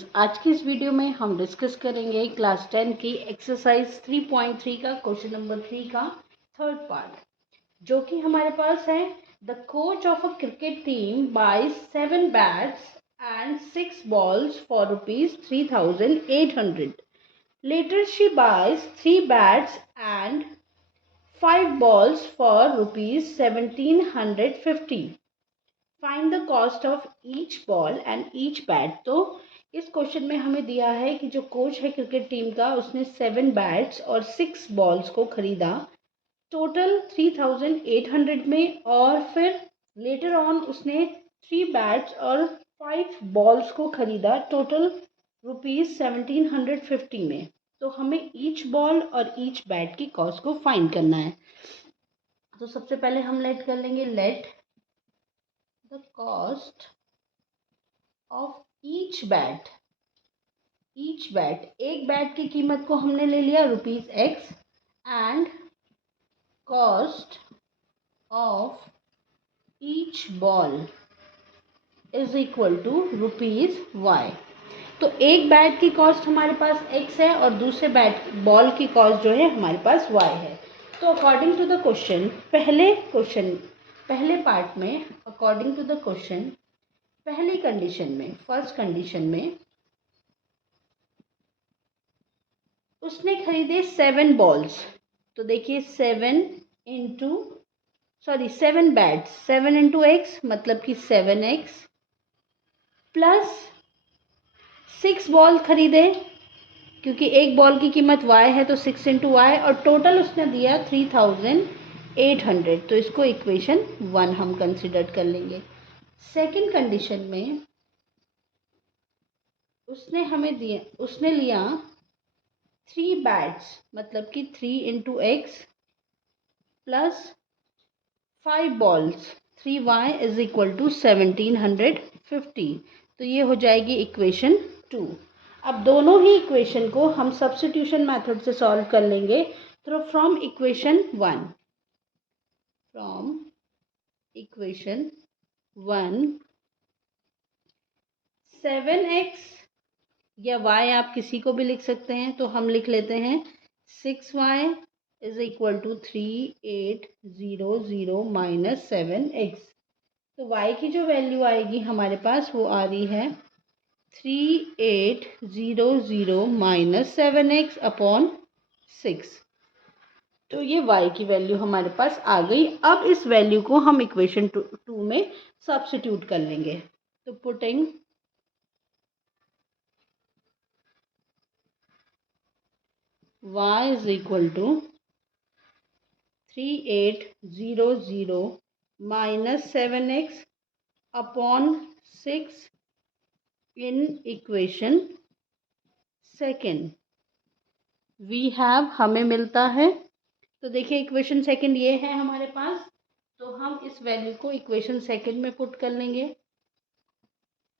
Students, आज की इस वीडियो में हम डिस्कस करेंगे क्लास 10 की एक्सरसाइज 3.3 का क्वेश्चन नंबर 3 का थर्ड पार्ट, जो कि हमारे पास है। The coach of a cricket team buys 7 bats and 6 balls for ₹3,800. Later she buys 3 bats and 5 balls for ₹1,750. Find the cost of each ball and each bat. तो इस question में हमें दिया है कि जो कोच है क्रिकेट टीम का, उसने 7 बैट्स और 6 बॉल्स को खरीदा टोटल 3,800 में, और फिर लेटर ऑन उसने 3 बैट्स और 5 बॉल्स को खरीदा टोटल ₹1,750 में। तो हमें ईच बॉल और ईच बैट की कॉस्ट को फाइंड करना है। तो सबसे पहले हम लेट कर लेंगे, let the cost of each bat। एक बैट की कीमत को हमने ले लिया ₹X and cost of each ball is equal to ₹Y। तो एक बैट की कॉस्ट हमारे पास X है और दूसरे बैट बॉल की कॉस्ट जो है हमारे पास Y है। तो अकॉर्डिंग टू द क्वेश्चन, पहले पार्ट में, अकॉर्डिंग टू द क्वेश्चन, पहली कंडीशन में, फर्स्ट कंडीशन में उसने खरीदे 7 बॉल्स। तो देखिए 7 बैट्स, 7 इंटू एक्स मतलब कि 7x, प्लस 6 बॉल खरीदे, क्योंकि एक बॉल की कीमत y है तो 6 इंटू वाई, और टोटल उसने दिया 3,800। तो इसको इक्वेशन 1 हम कंसिडर कर लेंगे। सेकंड कंडीशन में उसने लिया 3 बैट्स, मतलब कि 3 इंटू एक्स plus 5 balls, 3y is equal to 1,750। तो ये हो जाएगी इक्वेशन 2। अब दोनों ही इक्वेशन को हम सब्स्टिट्यूशन मेथड से सॉल्व कर लेंगे। तो फ्रॉम इक्वेशन 1 7x या y आप किसी को भी लिख सकते हैं, तो हम लिख लेते हैं 6y is equal to 3,800 minus 7x। तो y की जो वैल्यू आएगी हमारे पास वो आ रही है 3,800 माइनस 7x अपॉन 6। तो ये y की वैल्यू हमारे पास आ गई। अब इस वैल्यू को हम इक्वेशन 2 में सब्स्टिट्यूट कर लेंगे। तो putting y is equal to 3,800 minus 7x upon 6 in equation सेकेंड। वी हैव हमें मिलता है, तो देखिए इक्वेशन सेकेंड ये है हमारे पास, तो हम इस वैल्यू को इक्वेशन सेकेंड में पुट कर लेंगे।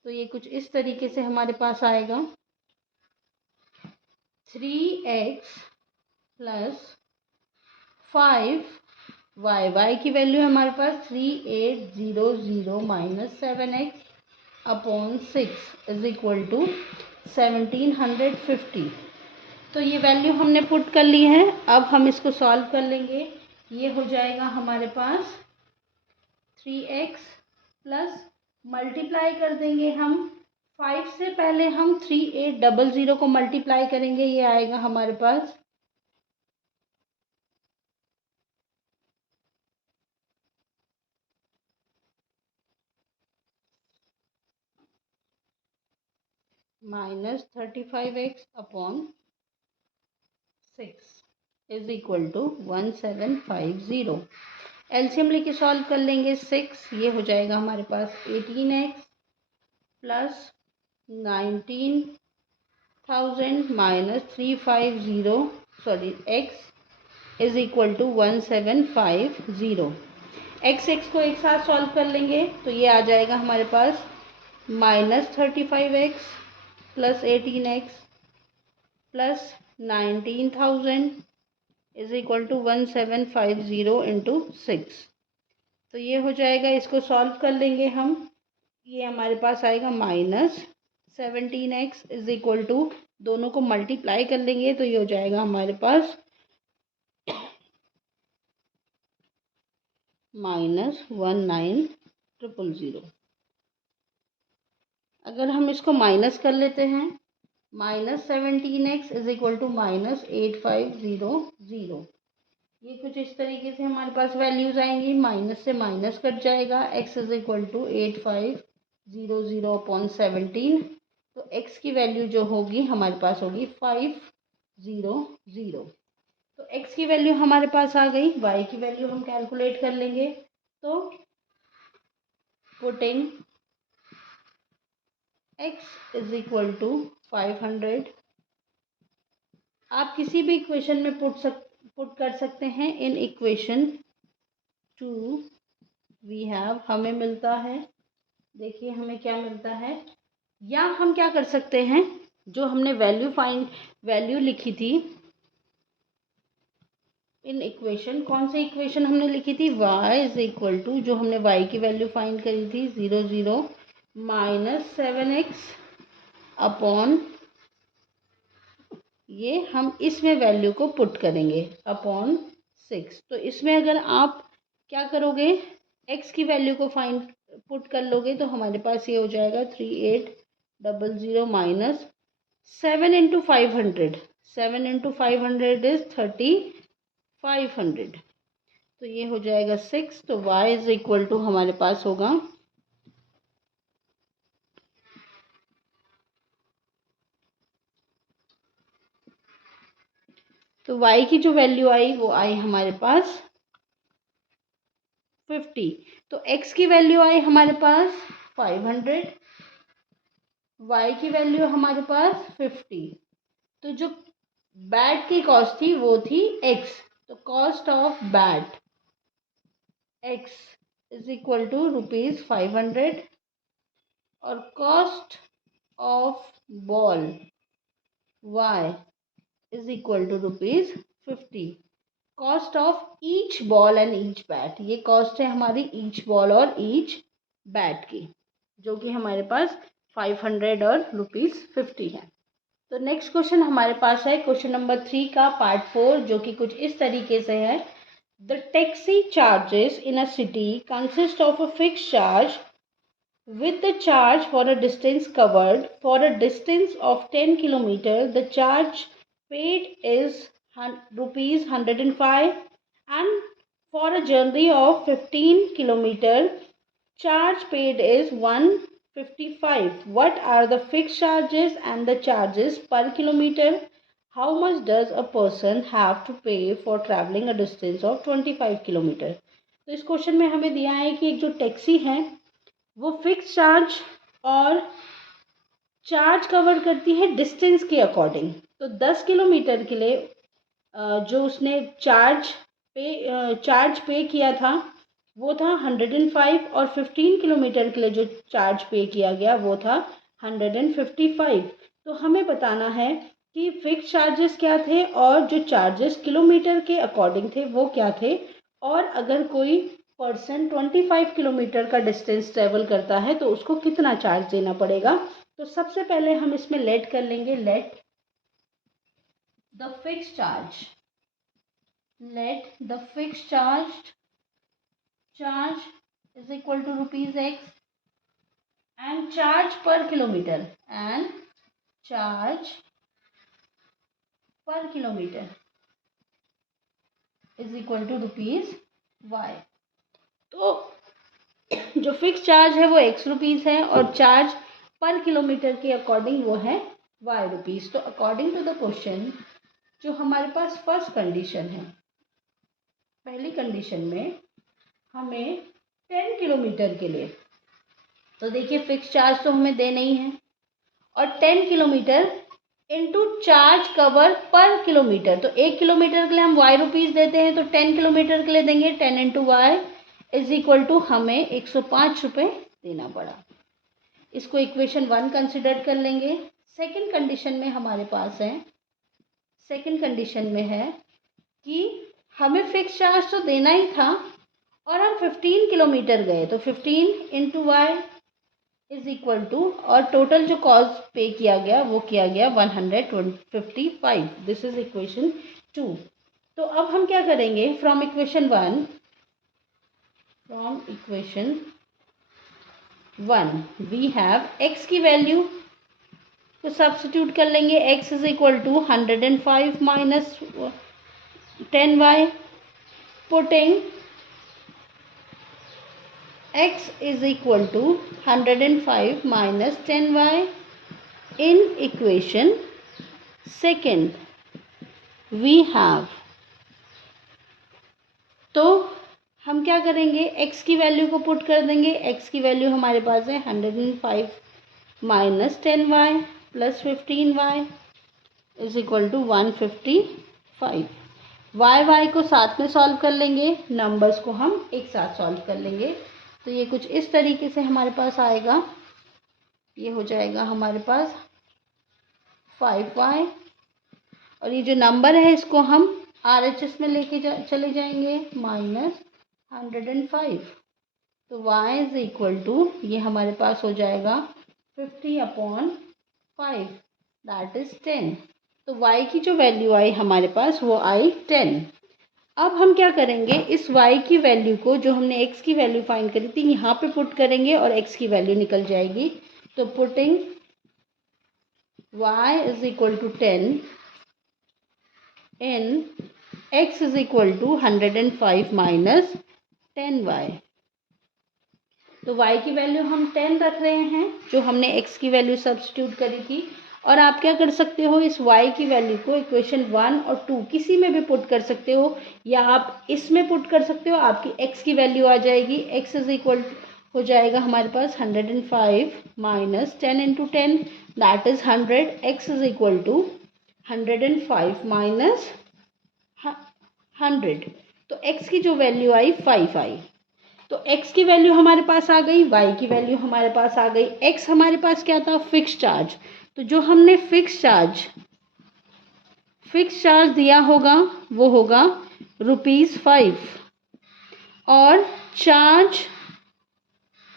तो ये कुछ इस तरीके से हमारे पास आएगा 3x प्लस 5y की वैल्यू है हमारे पास 3,800 minus 7x upon 6 is equal to 1,750। तो ये वैल्यू हमने पुट कर ली है। अब हम इसको सॉल्व कर लेंगे। ये हो जाएगा हमारे पास 3x प्लस मल्टीप्लाई कर देंगे हम 5 से, पहले हम 3,800 को मल्टीप्लाई करेंगे, ये आएगा हमारे पास minus 35x upon 6 is equal to 1,750। LCM लेके सॉल्व कर लेंगे 6, ये हो जाएगा हमारे पास 18x plus 19,000 minus 350 x is equal to 1,750। x को एक साथ सॉल्व कर लेंगे तो ये आ जाएगा हमारे पास minus 35x plus 18x plus 19,000 is equal to 1,750 into 6। तो ये हो जाएगा, इसको सॉल्व कर लेंगे हम, ये हमारे पास आएगा minus 17x is equal to, दोनों को मल्टीप्लाई कर लेंगे तो ये हो जाएगा हमारे पास -19,000। अगर हम इसको माइनस कर लेते हैं, -17x इज इक्वल टू -8500। ये कुछ इस तरीके से हमारे पास वैल्यूज आएंगी, माइनस से माइनस कट जाएगा, x is equal to 8500 upon 17। तो x की वैल्यू जो होगी हमारे पास होगी 500। तो x की वैल्यू हमारे पास आ गई, y की वैल्यू हम कैलकुलेट कर लेंगे। तो putting x is equal to 500, आप किसी भी इक्वेशन में पुट कर सकते हैं। इन इक्वेशन 2 वी हैव, हमें मिलता है, देखिए हमें क्या मिलता है, या हम क्या कर सकते हैं, जो हमने वैल्यू लिखी थी इन इक्वेशन, कौन सी इक्वेशन हमने लिखी थी, y इज इक्वल टू, जो हमने y की वैल्यू फाइंड करी थी 0 -7x अपॉन, ये हम इसमें वैल्यू को पुट करेंगे अपॉन 6। तो इसमें अगर आप क्या करोगे, x की वैल्यू को पुट कर लोगे तो हमारे पास ये हो जाएगा 3800 माइनस 7 इंटू 500, 7 इंटू 500 इज 3500। तो ये हो जाएगा 6। तो y इज इक्वल टू हमारे पास होगा, तो y की जो वैल्यू आई वो आई हमारे पास 50। तो x की वैल्यू आई हमारे पास 500, y की वैल्यू हमारे पास 50। तो जो बैट की कॉस्ट थी वो थी x। तो cost of bat x is equal to ₹500 और cost of ball y is equal to ₹50। Cost of each ball and each bat, ये कॉस्ट है हमारी ईच बॉल और ईच बैट की, जो कि हमारे पास 500 और ₹50 है। तो नेक्स्ट क्वेश्चन हमारे पास है क्वेश्चन नंबर 3 का पार्ट 4, जो कि कुछ इस तरीके से है। The taxi charges in a city consist of a fix charge with the charge for a distance covered. For a distance of 10 kilometers, the charge paid is rupees 105, and for a journey of 15 kilometers, charge paid is 155. What are the fixed charges and the charges per kilometer? How much does a person have to pay for traveling a distance of 25 kilometers? तो इस question में हमें दिया है कि एक जो taxi है वो फिक्स चार्ज और चार्ज कवर करती है डिस्टेंस के अकॉर्डिंग। तो 10 किलोमीटर के लिए जो उसने चार्ज पे किया था वो था 105, और 15 किलोमीटर के लिए जो चार्ज पे किया गया वो था 155। तो हमें बताना है कि फिक्स चार्जेस क्या थे और जो चार्जेस किलोमीटर के अकॉर्डिंग थे वो क्या थे, और अगर कोई पर्सन 25 किलोमीटर का डिस्टेंस ट्रेवल करता है तो उसको कितना चार्ज देना पड़ेगा। तो सबसे पहले हम इसमें लेट कर लेंगे, let the fix charge, let the fix charge is equal to ₹x and charge per kilometer, and charge per kilometer is equal to ₹y। तो जो फिक्स चार्ज है वो ₹x है और चार्ज पर किलोमीटर के अकॉर्डिंग वो है ₹y। तो अकॉर्डिंग टू द क्वेश्चन, जो हमारे पास फर्स्ट कंडीशन है, पहली कंडीशन में हमें 10 किलोमीटर के लिए, तो देखिए फिक्स चार्ज तो हमें दे नहीं है, और 10 किलोमीटर इंटू चार्ज कवर पर किलोमीटर, तो 1 किलोमीटर के लिए हम ₹y देते हैं, तो 10 किलोमीटर के लिए देंगे 10 into y is equal to हमें ₹105 देना पड़ा। इसको इक्वेशन 1 कंसिडर कर लेंगे। सेकंड कंडीशन में हमारे पास है, सेकंड कंडीशन में है कि हमें फिक्स चार्ज तो देना ही था और हम 15 किलोमीटर गए, तो 15 into y is equal to, और टोटल जो कॉस्ट पे किया गया वो किया गया 155. This is equation 2. तो अब हम क्या करेंगे, from equation 1 we have x की वैल्यू तो सब्स्टिट्यूट कर लेंगे. x is equal to 105 minus 10y. Putting x is equal to 105 minus 10y in equation second. We have, तो हम क्या करेंगे, x की वैल्यू को पुट कर देंगे. x की वैल्यू हमारे पास है 105 minus 10y plus 15y is equal to 155. y को साथ में सॉल्व कर लेंगे, नंबर्स को हम एक साथ सॉल्व कर लेंगे. तो ये कुछ इस तरीके से हमारे पास आएगा. ये हो जाएगा हमारे पास 5y, और ये जो नंबर है इसको हम RHS में लेके चले जाएंगे माइनस 105. तो y इज इक्वल टू, ये हमारे पास हो जाएगा 50/5 दैट इज 10. तो y की जो वैल्यू आई हमारे पास वो आई 10. अब हम क्या करेंगे, इस y की वैल्यू को, जो हमने x की वैल्यू फाइंड करी थी, यहाँ पे पुट करेंगे और x की वैल्यू निकल जाएगी. तो putting y is equal to 10 in x is equal to 105 minus 10y. तो y की वैल्यू हम 10 रख रहे हैं, जो हमने x की वैल्यू सब्स्टिट्यूट करी थी. और आप क्या कर सकते हो, इस y की वैल्यू को इक्वेशन 1 और 2 किसी में भी पुट कर सकते हो, या आप इसमें पुट कर सकते हो. आपकी x की वैल्यू आ जाएगी, x इज इक्वल हो जाएगा हमारे पास 105 minus 10 into 10 that is 100. x is equal to 105 minus 100. तो x की जो वैल्यू आई 5 आई. तो x की वैल्यू हमारे पास आ गई, y की वैल्यू हमारे पास आ गई. x हमारे पास क्या था, फिक्स चार्ज. तो जो हमने फिक्स चार्ज दिया होगा वो होगा ₹5, और चार्ज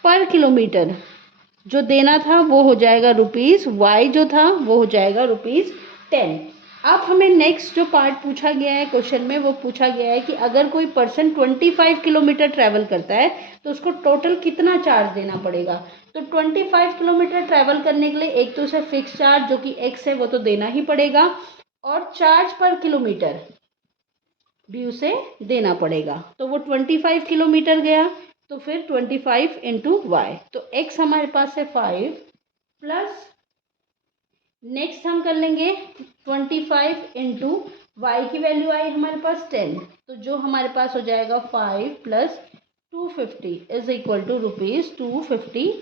पर किलोमीटर जो देना था वो हो जाएगा ₹, y जो था वो हो जाएगा ₹10. अब हमें नेक्स्ट जो पार्ट पूछा गया है क्वेश्चन में, वो पूछा गया है कि अगर कोई पर्सन 25 किलोमीटर ट्रैवल करता है तो उसको टोटल कितना चार्ज देना पड़ेगा. तो 25 किलोमीटर ट्रैवल करने के लिए एक तो उसे फिक्स चार्ज जो कि x है वो तो देना ही पड़ेगा, और चार्ज पर किलोमीटर भी उसे देना पड़ेगा. तो वो 25 किलोमीटर गया, तो फिर 25 इंटू वाई. तो x हमारे पास है 5 प्लस, नेक्स्ट हम कर लेंगे 25 इंटू वाई की वैल्यू आई हमारे पास 10. तो जो हमारे पास हो जाएगा 5 प्लस 250 इज इक्वल टू ₹255.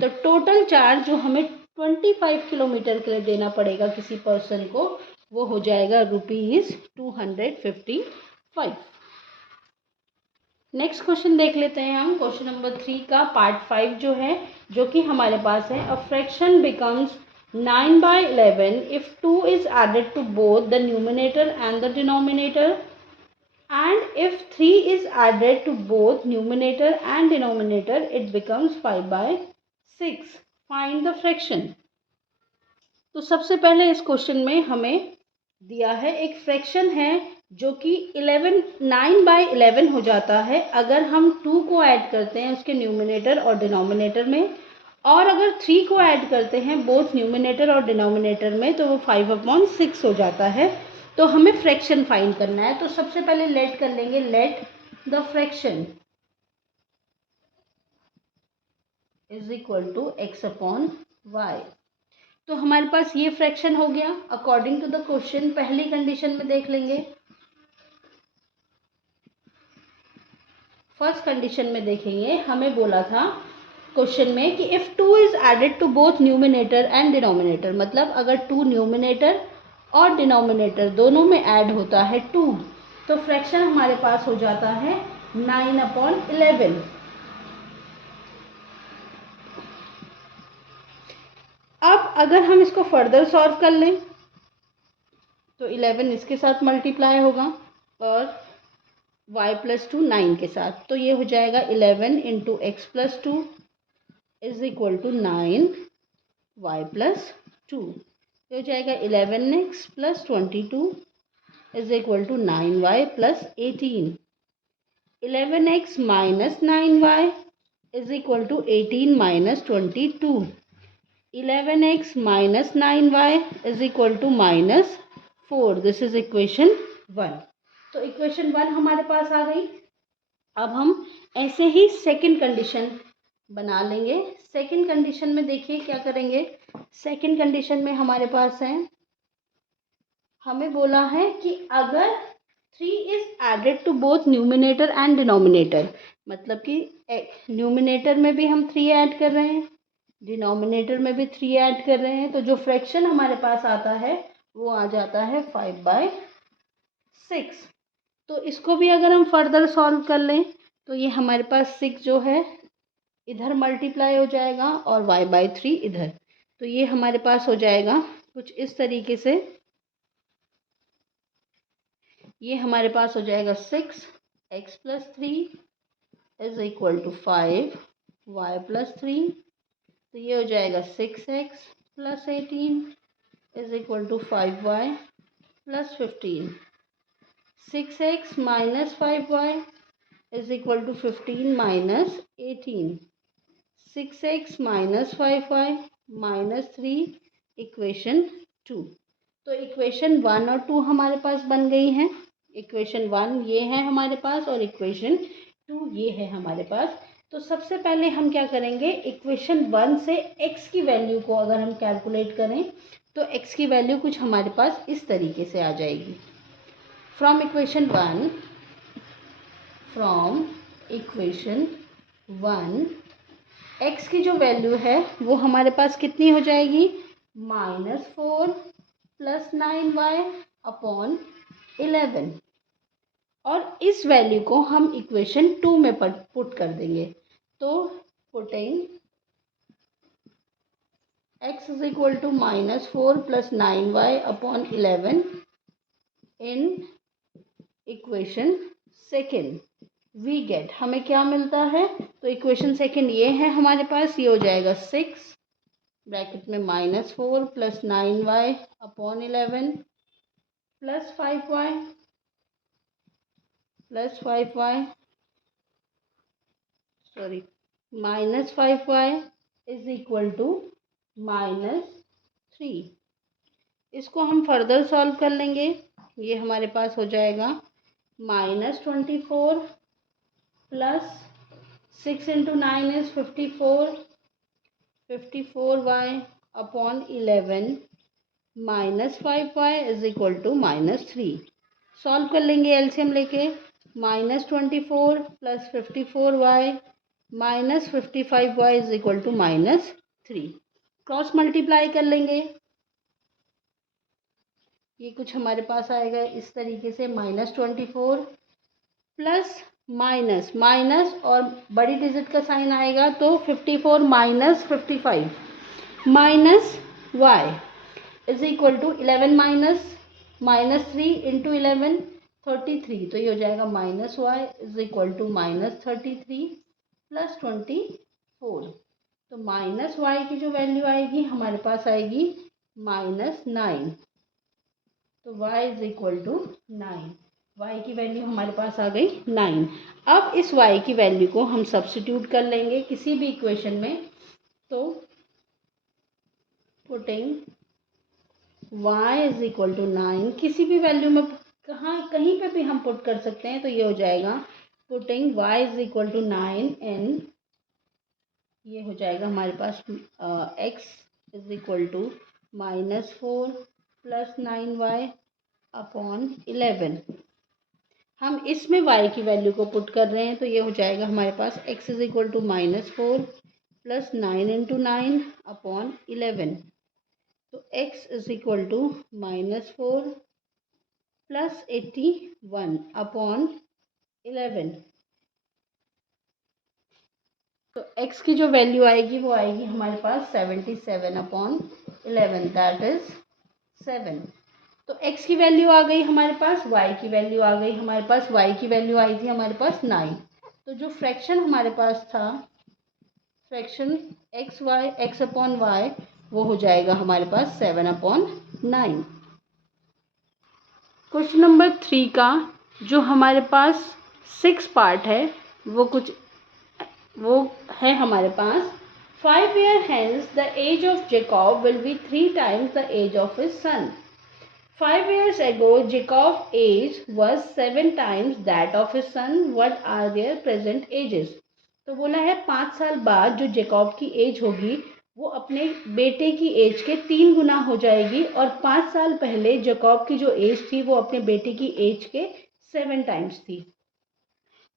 तो टोटल चार्ज जो हमें 25 किलोमीटर के लिए देना पड़ेगा किसी पर्सन को, वो हो जाएगा ₹255. नेक्स्ट क्वेश्चन देख लेते हैं हम, क्वेश्चन नंबर 3 का पार्ट 5 जो है, जो कि हमारे पास है. A fraction becomes 9/11 if 2 is added to both the numerator and the denominator, and if 3 is added to both numerator and denominator it becomes 5/6. Find the fraction. तो सबसे पहले इस क्वेश्चन में हमें दिया है एक फ्रैक्शन है जो कि 9/11 हो जाता है अगर हम 2 को ऐड करते हैं उसके न्यूमिनेटर और डिनोमिनेटर में, और अगर 3 को ऐड करते हैं बोथ न्यूमिनेटर और डिनोमिनेटर में तो वो 5/6 हो जाता है. तो हमें फ्रैक्शन फाइंड करना है. तो सबसे पहले लेट कर लेंगे, let the fraction is equal to x/y. तो हमारे पास ये फ्रैक्शन हो गया अकॉर्डिंग टू द क्वेश्चन. पहली कंडीशन में देख लेंगे, फर्स्ट कंडीशन में देखेंगे, हमें बोला था क्वेश्चन में कि if 2 is added to both numerator and denominator, मतलब अगर 2 न्यूमिनेटर और डिनोमिनेटर दोनों में ऐड होता है 2, तो फ्रैक्शन हमारे पास हो जाता है 9/11. अब अगर हम इसको फर्दर सॉल्व कर लें तो 11 इसके साथ मल्टीप्लाई होगा और y + 2 9 के साथ, तो ये हो जाएगा 11 into x + 2 is equal to 9y plus 2। ये हो जाएगा 11x plus 22 is equal to 9y plus 18। 11x minus 9y is equal to 18 minus 22। 11x minus 9y is equal to minus 4. This is equation 1. तो equation 1 हमारे पास आ गई। अब हम ऐसे ही सेकंड कंडीशन बना लेंगे। सेकंड कंडीशन में देखिए क्या करेंगे। सेकंड कंडीशन में हमारे पास है, हमें बोला है कि अगर 3 is added to both numerator and denominator, मतलब कि न्यूमिनेटर में भी हम 3 ऐड कर रहे हैं, डिनोमिनेटर में भी 3 ऐड कर रहे हैं, तो जो फ्रैक्शन हमारे पास आता है वो आ जाता है 5/6। तो इसको भी अगर हम फर्दर सॉल्व कर लें तो ये हमारे पास 6 जो है इधर मल्टीप्लाई हो जाएगा और y/3 इधर। तो ये हमारे पास हो जाएगा कुछ इस तरीके से। ये हमारे पास हो जाएगा 6x plus 3 is equal to 5y plus 3। तो ये हो जाएगा 6x plus 18 is equal to 5y plus 15। 6x minus 5y is equal to 15 minus 18। 6x minus 5y minus 3 equation 2। तो इक्वेशन 1 और 2 हमारे पास बन गई हैं। इक्वेशन 1 ये है हमारे पास और इक्वेशन 2 ये है हमारे पास। तो सबसे पहले हम क्या करेंगे, इक्वेशन 1 से x की वैल्यू को अगर हम कैलकुलेट करें तो x की वैल्यू कुछ हमारे पास इस तरीके से आ जाएगी। फ्रॉम इक्वेशन 1 x की जो वैल्यू है वो हमारे पास कितनी हो जाएगी, -4 प्लस 9y अपॉन 11। और इस वैल्यू को हम इक्वेशन 2 में पुट कर देंगे। तो putting x is equal to -4 plus 9y upon 11 in equation second we get, हमें क्या मिलता है। तो इक्वेशन सेकेंड ये है हमारे पास। ये हो जाएगा 6 ब्रैकेट में -4 plus 9y upon 11 plus 5y sorry -5y is equal to -3। इसको हम फर्दर सॉल्व कर लेंगे। ये हमारे पास हो जाएगा -24 plus 6 into 9 is 54y upon 11 minus 5y is equal to -3। Solve कर लेंगे एलसीएम लेके। -24 plus 54y minus 55y is equal to -3। Cross multiply कर लेंगे। ये कुछ हमारे पास आएगा इस तरीके से, -24 प्लस माइनस और बड़ी डिजिट का साइन आएगा तो 54 minus 55 minus y is equal to 11 minus 3 into 11 33। तो ये हो जाएगा -y is equal to -33 plus 24। तो -y की जो वैल्यू आएगी हमारे पास आएगी -9। तो y is equal to 9। y की वैल्यू हमारे पास आ गई 9। अब इस y की वैल्यू को हम सब्स्टिट्यूट कर लेंगे किसी भी इक्वेशन में। तो putting y is equal to 9 किसी भी वैल्यू में कहीं पे भी हम पुट कर सकते हैं। तो ये हो जाएगा putting y is equal to 9 in, ये हो जाएगा हमारे पास x is equal to -4 plus 9y upon 11। हम इसमें y की वैल्यू को पुट कर रहे हैं तो ये हो जाएगा हमारे पास x is equal to -4 plus 9 into 9 upon 11। तो x is equal to -4 plus 81 upon 11। तो x की जो वैल्यू आएगी वो आएगी हमारे पास 77 अपॉन 11 दैट इज 7। तो x की वैल्यू आ गई हमारे पास, y की वैल्यू आ गई हमारे पास। y की वैल्यू आई थी हमारे पास 9। तो जो फ्रैक्शन हमारे पास था फ्रैक्शन एक्स अपॉन वाई वो हो जाएगा हमारे पास 7/9। क्वेश्चन नंबर 3 का जो हमारे पास 6 पार्ट है वो है हमारे पास 5 years hence the age of Jacob will be 3 times the age of his son. 5 years ago Jacob's age was 7 times that of his son. What are their present ages? तो बोला है 5 साल बाद जो जेकॉब की एज होगी वो अपने बेटे की एज के 3 गुना हो जाएगी, और 5 साल पहले जेकॉब की जो एज थी वो अपने बेटे की एज के 7 टाइम्स थी।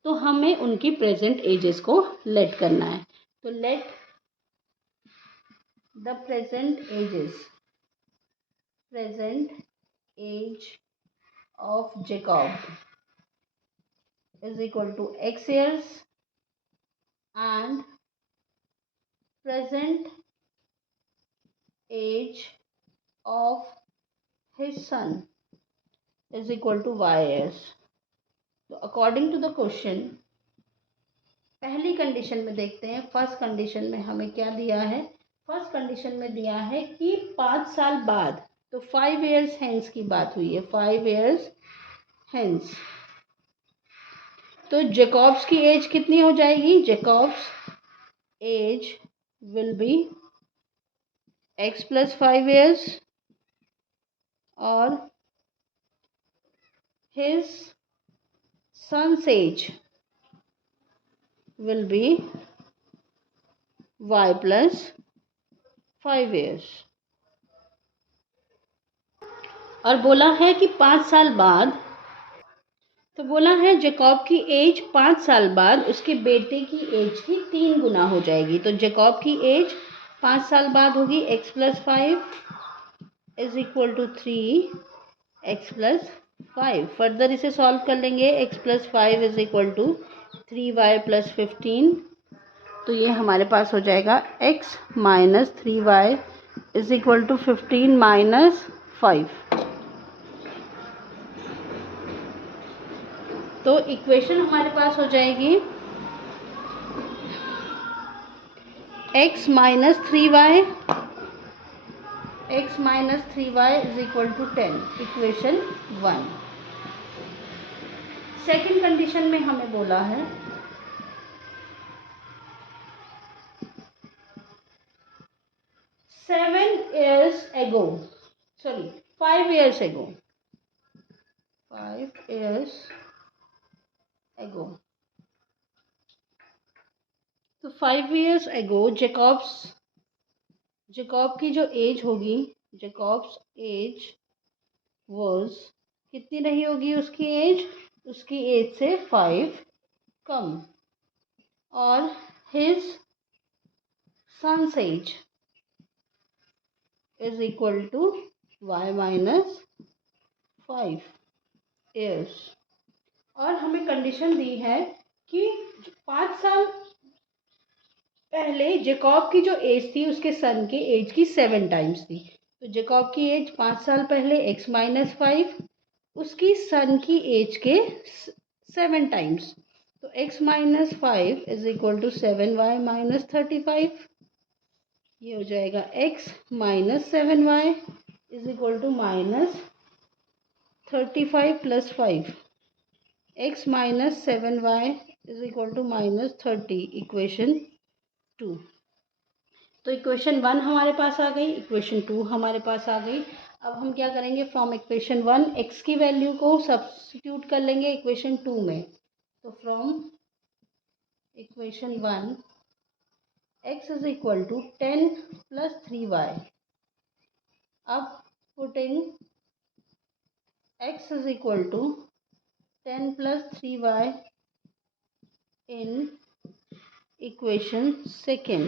तो हमें उनकी प्रेजेंट एजेस को लेट करना है। तो let the present age of Jacob is equal to x years and present age of his son is equal to y years. तो according to the question पहली कंडीशन में देखते हैं। फर्स्ट कंडीशन में हमें क्या दिया है? फर्स्ट कंडीशन में दिया है कि 5 साल बाद, तो 5 years hence की बात हुई है, 5 years hence। तो जेकॉब्स की एज कितनी हो जाएगी? Jacob's age will be x plus 5 years और his son's age will be y plus 5 years। और बोला है कि 5 साल बाद, तो बोला है जेकॉब की एज 5 साल बाद उसके बेटे की एज की 3 गुना हो जाएगी। तो जेकॉब की एज 5 साल बाद होगी x plus 5 is equal to 3x plus 5। Further इसे सॉल्व कर लेंगे। x plus 5 is equal to 3y plus 15। तो ये हमारे पास हो जाएगा x minus 3y is equal to 15 minus 5। तो इक्वेशन हमारे पास हो जाएगी x minus 3y is equal to 10, equation 1। Second condition में हमें बोला है 5 years ago, तो 5 years ago जेकॉब की जो एज होगी, जेकॉब्स एज वॉज, कितनी रही होगी उसकी एज से 5 कम, और his son's age is equal to y minus 5 years। और हमें कंडीशन दी है कि 5 साल पहले जेकॉब की जो एज थी उसके सन के एज की 7 टाइम्स थी। तो जेकॉब की एज 5 साल पहले x minus 5 उसकी सन की एज के 7 टाइम्स। तो x minus 5 is equal to 7y minus 35। ये हो जाएगा x minus 7y is equal to minus 35 plus 5। x minus 7y is equal to minus 30, equation 2। तो इक्वेशन 1 हमारे पास आ गई, इक्वेशन 2 हमारे पास आ गई। अब हम क्या करेंगे? फ्रॉम इक्वेशन 1 x की वैल्यू को सब्स्टिट्यूट कर लेंगे इक्वेशन 2 में। तो from equation 1 x is equal to 10 plus 3y। अब putting x is equal to 10 plus 3y in equation second,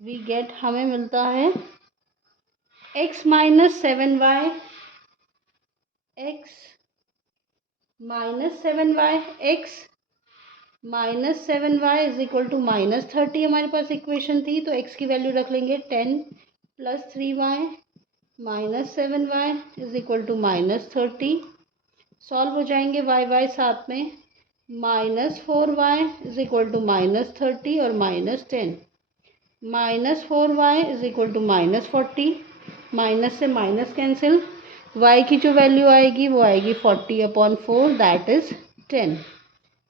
we get, हमें मिलता है x minus 7y x minus 7y is equal to minus 30 हमारे पास equation थी। तो x की value रख लेंगे 10 plus 3y minus 7y is equal to minus 30। सॉल्व हो जाएंगे y साथ में, minus 4y is equal to minus 30 और minus 10। -4y is equal to -40, minus से माइनस कैंसिल, y की जो वैल्यू आएगी वो आएगी 40/4, दैट इज़ 10।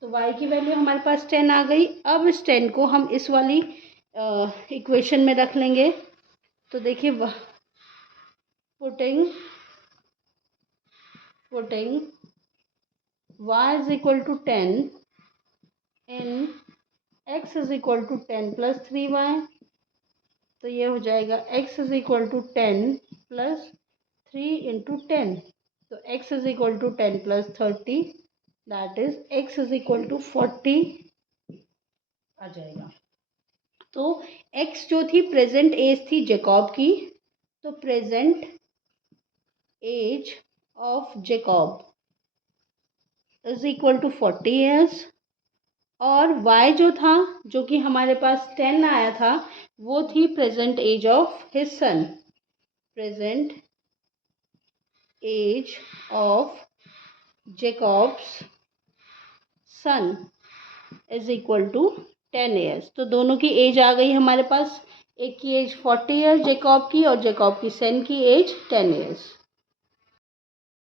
तो y की वैल्यू हमारे पास 10 आ गई। अब इस 10 को हम इस वाली इक्वेशन में रख लेंगे। तो देखिए, putting y is equal to 10 in x is equal to 10 plus 3y, तो ये हो जाएगा x is equal to 10 plus 3 into 10, तो x is equal to 10 plus 30, that is x is equal to 40 आ जाएगा। तो x जो थी प्रेजेंट एज थी जेकॉब की, तो present age of Jacob is equal to 40 years, और y जो था, जो कि हमारे पास 10 आया था, वो थी present age of his son. Present age of Jacob's son is equal to 10 years. तो दोनों की एज आ गई हमारे पास, एक की एज 40 ईयर जेकॉब की, और जेकॉब की सन की एज 10 ईयर्स।